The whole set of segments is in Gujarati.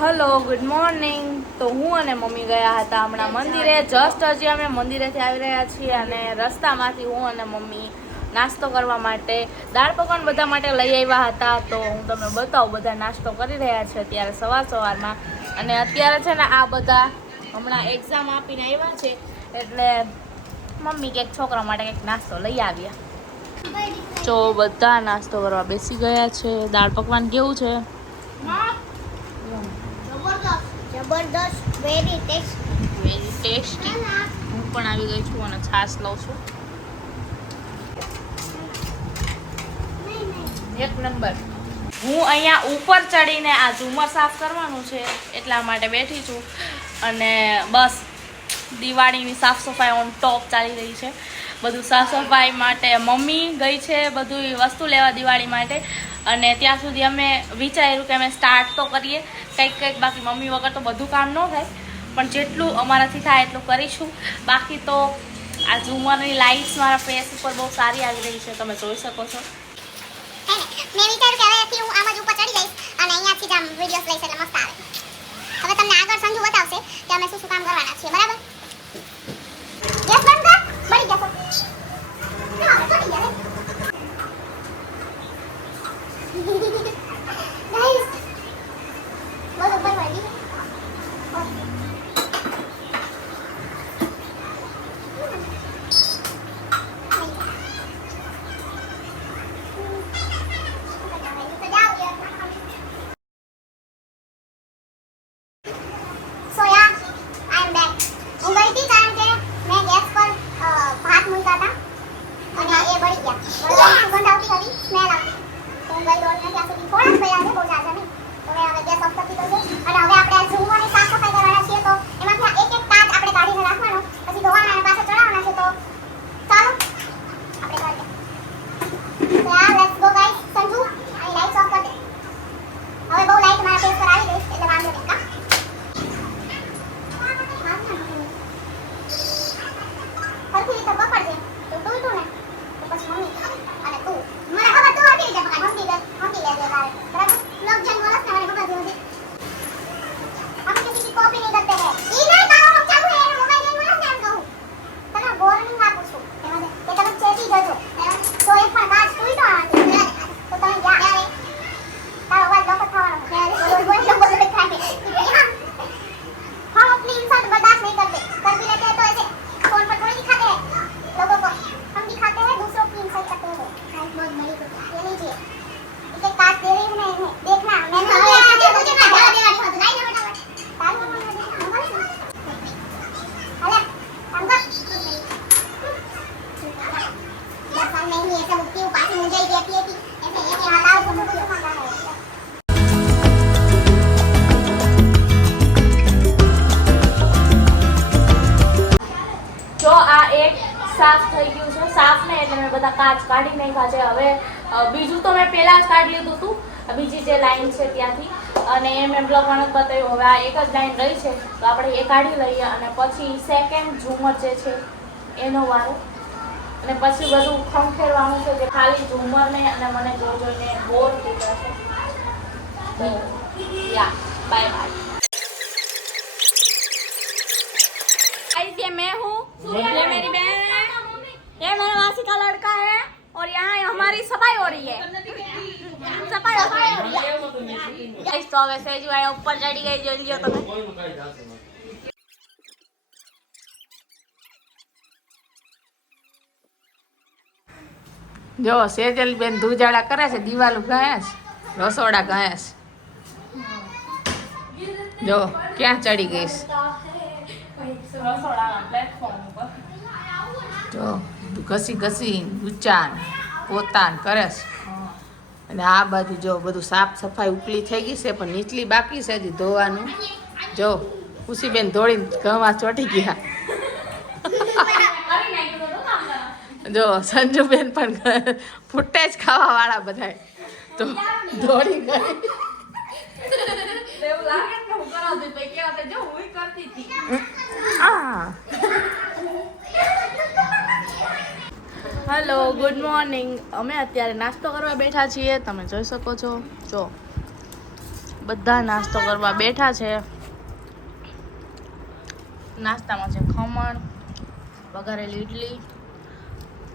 Hello good morning. તો હું અને મમ્મી ગયા હતા હમણાં મંદિરે. જસ્ટ હજી અમે મંદિરેથી આવી રહ્યા છીએ અને રસ્તામાંથી હું અને મમ્મી નાસ્તો કરવા માટે દાળ પકવાન બધા માટે લઈ આવ્યા હતા. તો હું તમને બતાવું, બધા નાસ્તો કરી રહ્યા છે અત્યારે સવારમાં. અને અત્યારે છે ને આ બધા હમણાં એક્ઝામ આપીને આવ્યા છે એટલે મમ્મી કંઈક છોકરા માટે કંઈક નાસ્તો લઈ આવ્યા. જો બધા નાસ્તો કરવા બેસી ગયા છે. દાળ પકવાન કેવું છે? જબરદસ્ત, વેરી ટેસ્ટી. હું પણ આવી ગઈ છું અને છાશ લઉં છું. એક નંબર. હું અહીંયા ઉપર ચડીને આ ઝુમર સાફ કરવાનું છે એટલા માટે બેઠી છું. અને બસ દિવાળીની સાફ સફાઈ ઓન ટોપ ચાલી રહી છે. બધું સાફ સફાઈ માટે મમ્મી ગઈ છે બધું વસ્તુ લેવા દિવાળી માટે. અને ત્યાં સુધી અમે વિચાર્યું કે અમે સ્ટાર્ટ તો કરીએ કંઈક. બાકી મમ્મી વગર તો બધું કામ ન થાય, પણ જેટલું અમારાથી થાય એટલું કરીશું. બાકી તો આ ઝુમરની લાઇટ્સ મારા ફેસ ઉપર બહુ સારી આવી રહી છે, તમે જોઈ શકો છો. મેં વિચાર્યું કે હવેથી હું આમ જ ઉપર ચડી જઈશ અને અહીંયાથી જ આમ વિડીયોઝ લઈશ એટલે મસ્ત આવે. હવે તમને આગળ સંજુ બતાવશે કે અમે શું કામ કરવાના છીએ, બરાબર? ગેસ બંધ કર, બળી જશે. ના, ચડી જાય. ગાઈસ, બોલો ઉપર વળી. સાફ થઈ ગયું છે. સાફ ને એટલે મેં બધા કાચ કાઢી નાખ્યા છે. હવે બીજું તો મેં પહેલા જ કાઢી લીધું હતું, બીજી જે લાઈન છે ત્યાંથી, અને એ મેં બ્લોક માં બતાવ્યું. હવે આ એક જ લાઈન રહી છે તો આપણે એ કાઢી લઈએ અને પછી સેકન્ડ ઝુમર જે છે એનો વારો, અને પછી બધું ખંખેરવાનું છે જે ખાલી ઝુમર ને. અને મને જોઈને બોર થઈ જશે. યા બાય બાય. ये मैं हूँ, ये मेरी बहन है, ये मेरे मासी का लड़का है और यहाँ हमारी सफाई हो रही है. सफाई हो रही है. तो હવે સેજુ આયા ઉપર ચડી ગઈ, જોઈ લ્યો તમે. જો સેજલ બેન ધૂજાડા કરે છે, દિવાલો ગાયા છે, રસોડા ગાયા છે. જો ક્યાં ચડી ગઈ છે. જો ઘસી ઘસી ઊંચાન પોતાન કરે છે. અને આ બાજુ જો બધું સાફ સફાઈ ઉપલી થઈ ગઈ છે, પણ નીચલી બાકી છે હજી ધોવાનું. જો ખુશીબેન દોડીને ઘઉંમાં ચોટી ગયા. જો સંજુબેન પણ ફૂટેજ ખાવા વાળા બધા તો દોડી ગઈ. Hello good morning. અમે અત્યારે નાસ્તો કરવા બેઠા છીએ, તમે જોઈ શકો છો. જો બધા નાસ્તો કરવા બેઠા છે. નાસ્તામાં છે ખમણ, વઘારેલી ઇડલી,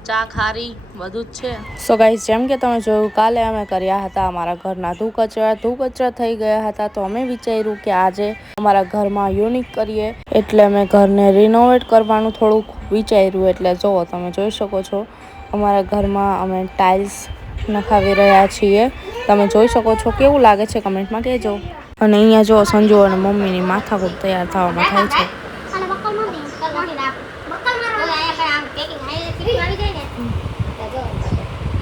ચા, ખારી, બધું જ છે. સો ગાઈસ, જેમ કે તમે જોયું, કાલે અમે કર્યા હતા અમારા ઘરના ધૂ કચરા થઈ ગયા હતા. તો અમે વિચાર્યું કે આજે અમારા ઘરમાં યુનિક કરીએ, એટલે અમે ઘરને રિનોવેટ કરવાનું થોડુંક વિચાર્યું. એટલે જો તમે જોઈ શકો છો, અમારા ઘરમાં અમે ટાઇલ્સ નખાવી રહ્યા છીએ. તમે જોઈ શકો છો. કેવું લાગે છે કમેન્ટમાં કહેજો. અને અહીંયા જો સંજુ અને મમ્મીની માથાકૂટ તૈયાર થવામાં થાય છે. અને બક્કલમાં નહીં નથી રાખ બક્કલમાં રહો આયા પર આમ પેકિંગ આયા સીટ આવી જાય ને તો જો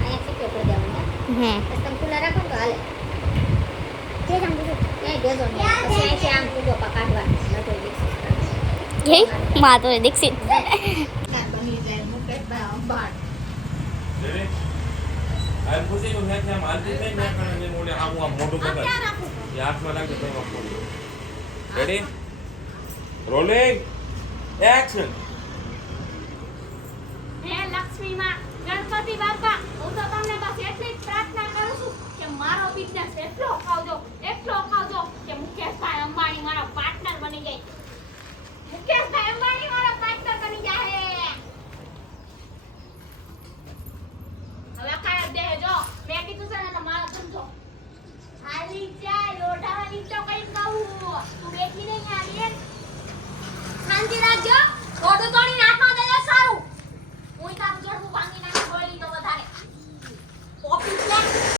આયા સીટ પર દેવાનું બસ તમે ખુલ્લા રાખો તો હાલે જે જામ દીધું એ દેજો ને પછી અહીંથી આમ કૂદો કાઢવા નતો દીક્ષિત એ માતો દીક્ષિત બની જાય મુકેશભાઈ અંબાણ. આ પૂછી હું કે આમ હાલતી થઈ ને કારણ મોડે આમ મોટું બગાડ એ હાથમાં લાગે તો આમ રેડી રોલિંગ એક્શન. હે લક્ષ્મી માં, ગણપતિ બાપા, હું તો તમને બસ એટલી જ પ્રાર્થના કરું છું કે મારો બિઝનેસ એટલો ખાવજો કે મુકેશભાઈ અંબાણી મારા પાર્ટનર બની જાય. મુકેશભાઈ અંબાણી મારા પાર્ટનર બની જાય. હવે કાય દે જો મેં કીધું છે ને મારો ધંધો હાલી જાય લોઢાવાની તો કઈ